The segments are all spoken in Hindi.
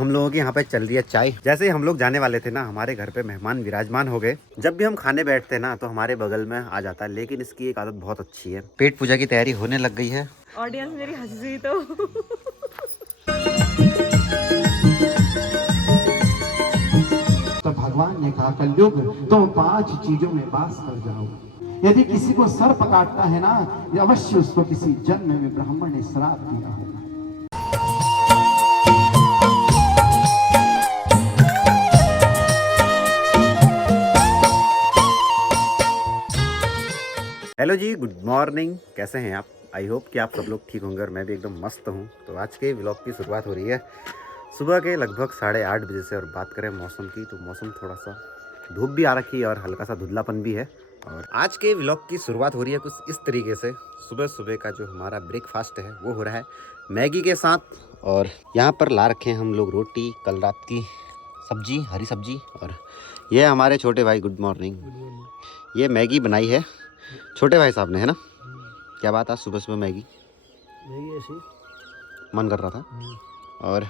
हम लोगों के यहाँ पे चल रही है चाय। जैसे ही हम लोग जाने वाले थे ना, हमारे घर पे मेहमान विराजमान हो गए। जब भी हम खाने बैठते हैं ना तो हमारे बगल में आ जाता है, लेकिन इसकी एक आदत बहुत अच्छी है। पेट पूजा की तैयारी होने लग गई है। ऑडियंस मेरी हंसी तो भगवान ने कहा कलयुग तुम 5 चीजों में वास कर जाओ। यदि किसी को सर्प काटता है ना, अवश्य उसको किसी जन्म में ब्राह्मण ने श्राप दिया होगा। हेलो जी, गुड मॉर्निंग। कैसे हैं आप? आई होप कि आप सब लोग ठीक होंगे और मैं भी एकदम मस्त हूँ। तो आज के व्लॉग की शुरुआत हो रही है सुबह के लगभग 8:30 बजे से। और बात करें मौसम की, तो मौसम थोड़ा सा धूप भी आ रखी है और हल्का सा धुंधलापन भी है। और आज के व्लॉग की शुरुआत हो रही है कुछ इस तरीके से। सुबह सुबह का जो हमारा ब्रेकफास्ट है वो हो रहा है मैगी के साथ। और यहाँ पर ला रखे हैं हम लोग रोटी, कल रात की सब्जी, हरी सब्जी। और ये हमारे छोटे भाई, गुड मॉर्निंग। ये मैगी बनाई है छोटे भाई साहब ने, है ना? क्या बात, आज सुबह सुबह मैगी ऐसी मन कर रहा था। और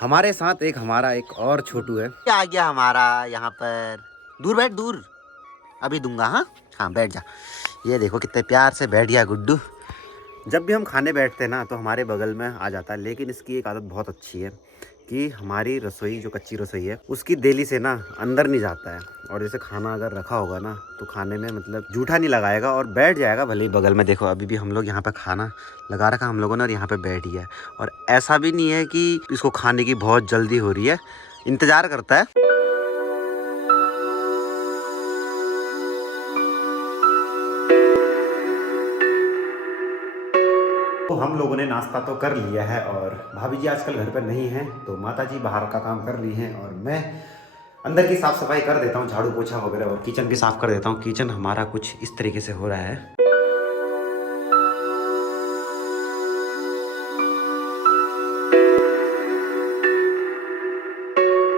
हमारे साथ हमारा एक और छोटू है। क्या आ गया हमारा यहाँ पर। दूर बैठ, दूर, अभी दूंगा। हाँ हाँ, बैठ जा। ये देखो कितने प्यार से बैठ गया गुड्डू। जब भी हम खाने बैठते हैं ना तो हमारे बगल में आ जाता है, लेकिन इसकी एक आदत बहुत अच्छी है कि हमारी रसोई, जो कच्ची रसोई है, उसकी देली से ना अंदर नहीं जाता है। और जैसे खाना अगर रखा होगा ना तो खाने में मतलब जूठा नहीं लगाएगा और बैठ जाएगा भले ही बगल में। देखो अभी भी हम लोग यहाँ पे खाना लगा रखा हम लोगों ने और यहाँ पे बैठ गया है। और ऐसा भी नहीं है कि इसको खाने की बहुत जल्दी हो रही है, इंतज़ार करता है। तो हम लोगों ने नाश्ता तो कर लिया है और भाभी जी आजकल घर पर नहीं हैं, तो माता जी बाहर का काम कर रही हैं और मैं अंदर की साफ़ सफाई कर देता हूँ, झाड़ू पोछा वगैरह, और किचन भी साफ़ कर देता हूँ। किचन हमारा कुछ इस तरीके से हो रहा है।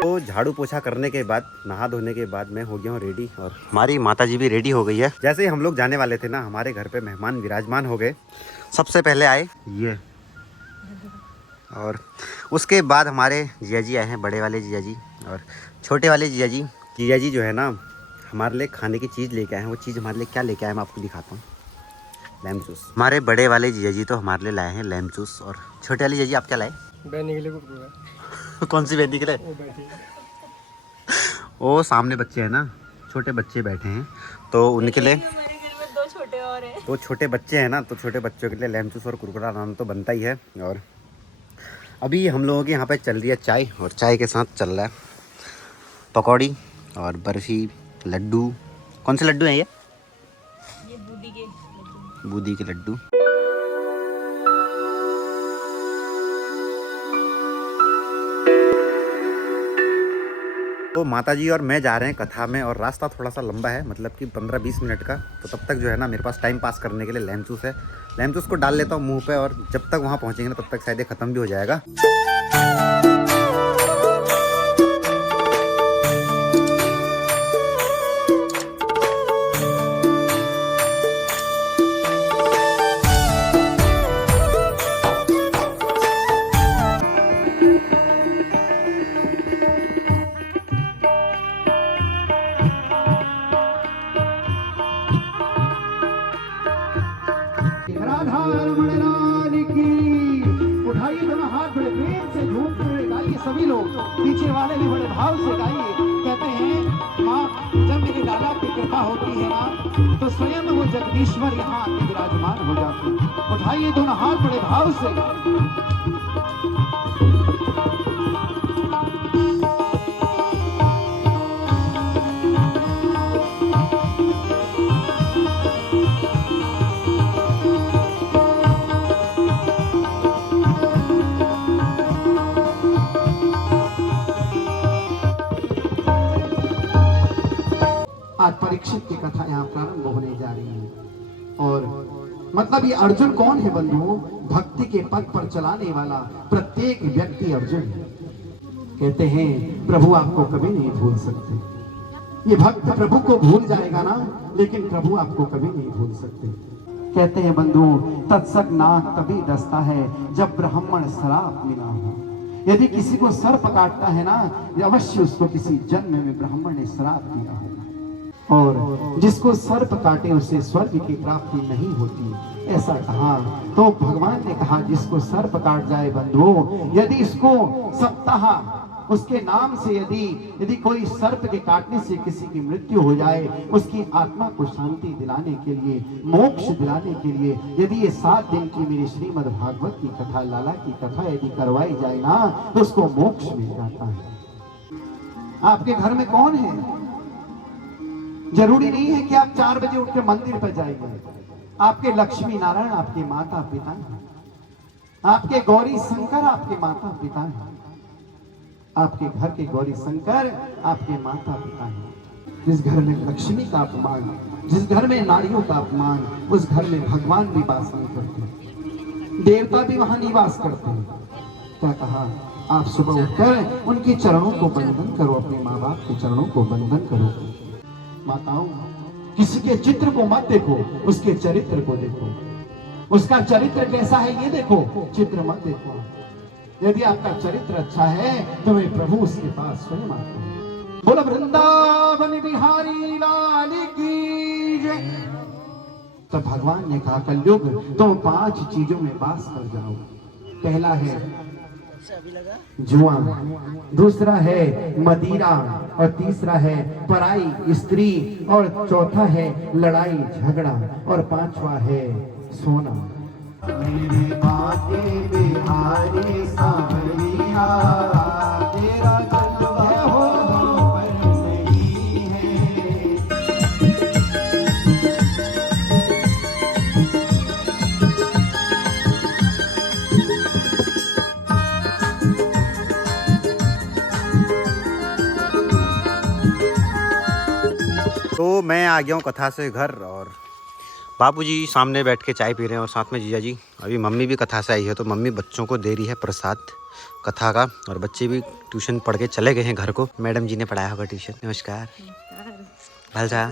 तो झाड़ू पोछा करने के बाद, नहा धोने के बाद मैं हो गया हूँ रेडी और हमारी माता जी भी रेडी हो गई है। जैसे ही हम लोग जाने वाले थे ना, हमारे घर पे मेहमान विराजमान हो गए। सबसे पहले आए ये, और उसके बाद हमारे जिया जी आए हैं, बड़े वाले जिया जी और छोटे वाले जिया जी। जिया जी जो है ना, हमारे लिए खाने की चीज़ लेके आए हैं। वो चीज़ हमारे लिए क्या लेके आए हैं मैं आपको दिखाता हूँ। Lemon juice. हमारे बड़े वाले जिया जी तो हमारे लिए लाए हैं लेमन जूस। और छोटे वाले जिया जी आप क्या लाए? बहनी के लिए कुरकुरा। कौन सी बेटी के लिए? वो बैठी वो सामने बच्चे हैं ना, छोटे बच्चे बैठे हैं, तो उनके लिए। दो छोटे और हैं। तो छोटे बच्चे हैं ना, तो छोटे बच्चों के लिए लेमन जूस और कुरकुरा नाम तो बनता ही है। और अभी हम लोगों के यहाँ पे चल रही है चाय, और चाय के साथ चल रहा है पकौड़ी और बर्फ़ी, लड्डू। कौन से लड्डू हैं ये? बूंदी के लड्डू। तो माताजी और मैं जा रहे हैं कथा में, और रास्ता थोड़ा सा लंबा है, मतलब कि 15-20 मिनट का। तो तब तक जो है ना, मेरे पास टाइम पास करने के लिए लेमन जूस है। लेमन जूस को डाल लेता हूँ मुंह पे, और जब तक वहाँ पहुँचेंगे ना तब तक शायद ये ख़त्म भी हो जाएगा। उठाइए दोनों हाथ, बड़े प्रेम से झूमते हुए गाइए सभी लोग। पीछे वाले भी बड़े भाव से गाइए। कहते हैं माँ, जब मेरे लाला की कृपा होती है ना, तो स्वयं वो जगदीश्वर यहाँ आके विराजमान हो जाते हैं। उठाइए दोनों हाथ बड़े भाव से। आज परीक्षित की कथा यहाँ प्रारंभ होने जा रही है। और मतलब ये अर्जुन कौन है बंधुओं? भक्ति के पथ पर चलाने वाला प्रत्येक व्यक्ति अर्जुन है। कहते हैं प्रभु आपको कभी नहीं भूल सकते। ये भक्त प्रभु को भूल जाएगा ना, लेकिन प्रभु आपको कभी नहीं भूल सकते। कहते हैं बंधु, तत्सक नाक तभी डसता है जब ब्राह्मण शराब मिला हो। यदि किसी को सर्प काटता है ना, अवश्य उसको किसी जन्म में ब्राह्मण ने श्राप दिया होगा, और जिसको सर्प काटे उसे स्वर्ग की प्राप्ति नहीं होती, ऐसा कहा। तो भगवान ने कहा जिसको सर्प काट जाए बंधुओं, यदि इसको सप्ताह उसके नाम से यदि कोई सर्प के काटने से किसी की मृत्यु हो जाए, उसकी आत्मा को शांति दिलाने के लिए, मोक्ष दिलाने के लिए यदि ये 7 दिन की मेरी श्रीमद् भागवत की कथा, लाला की कथा यदि करवाई जाए ना, तो उसको मोक्ष मिल जाता है। आपके घर में कौन है? जरूरी नहीं है कि आप 4 बजे उठ के मंदिर पर जाएंगे। आपके लक्ष्मी नारायण आपके माता पिता हैं, आपके गौरी शंकर आपके माता पिता हैं, आपके घर के गौरी शंकर आपके माता पिता हैं। जिस घर में लक्ष्मी का अपमान, जिस घर में नारियों का अपमान, उस घर में भगवान भी वास नहीं करते, देवता भी वहां निवास करते हैं। क्या कहा? आप सुबह उठकर उनके चरणों को बंधन करो, अपने माँ बाप के चरणों को बंधन करो। माताओं, किसी के चित्र को मत देखो, उसके चरित्र को देखो। उसका चरित्र कैसा है ये देखो, चित्र मत देखो। यदि आपका चरित्र अच्छा है तो वे प्रभु उसके पास स्वयं आते हैं। बोलो वृंदावन बिहारी लाल की जय। तो भगवान ने कहा कलयुग तो 5 चीजों में वास कर जाओ। पहला है जुआ, दूसरा है मदिरा, और तीसरा है पराई स्त्री, और चौथा है लड़ाई झगड़ा, और 5वां है सोना। बिहारी सांवरिया तेरा जलवा हो पर नहीं है। तो मैं आ गया हूँ कथा से घर, और बापूजी सामने बैठ के चाय पी रहे हैं, और साथ में जीजा जी। अभी मम्मी भी कथा से आई है, तो मम्मी बच्चों को दे रही है प्रसाद कथा का, और बच्चे भी ट्यूशन पढ़ के चले गए हैं घर को। मैडम जी ने पढ़ाया होगा ट्यूशन। नमस्कार भालसा,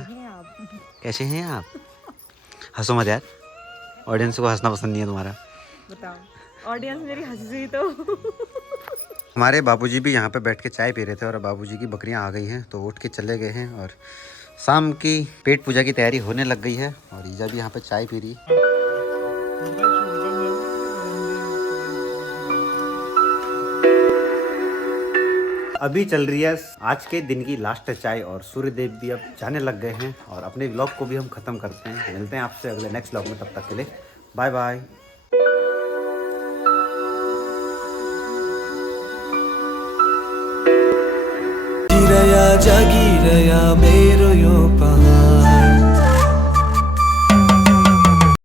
कैसे हैं आप? हंसो मत यार, ऑडियंस को हंसना पसंद नहीं है तुम्हारा। बताओ, ऑडियंस मेरी हंसी तो हमारे बापूजी भी यहाँ पे बैठ के चाय पी रहे थे, और बाबूजी की बकरियाँ आ गई हैं तो उठ के चले गए हैं, और शाम की पेट पूजा की तैयारी होने लग गई है, और ईजा भी यहाँ पे चाय पी रही। अभी चल रही है आज के दिन की लास्ट चाय, और सूर्यदेव भी अब जाने लग गए हैं, और अपने व्लॉग को भी हम खत्म करते हैं। मिलते हैं आपसे अगले नेक्स्ट व्लॉग में, तब तक के लिए बाय बाय।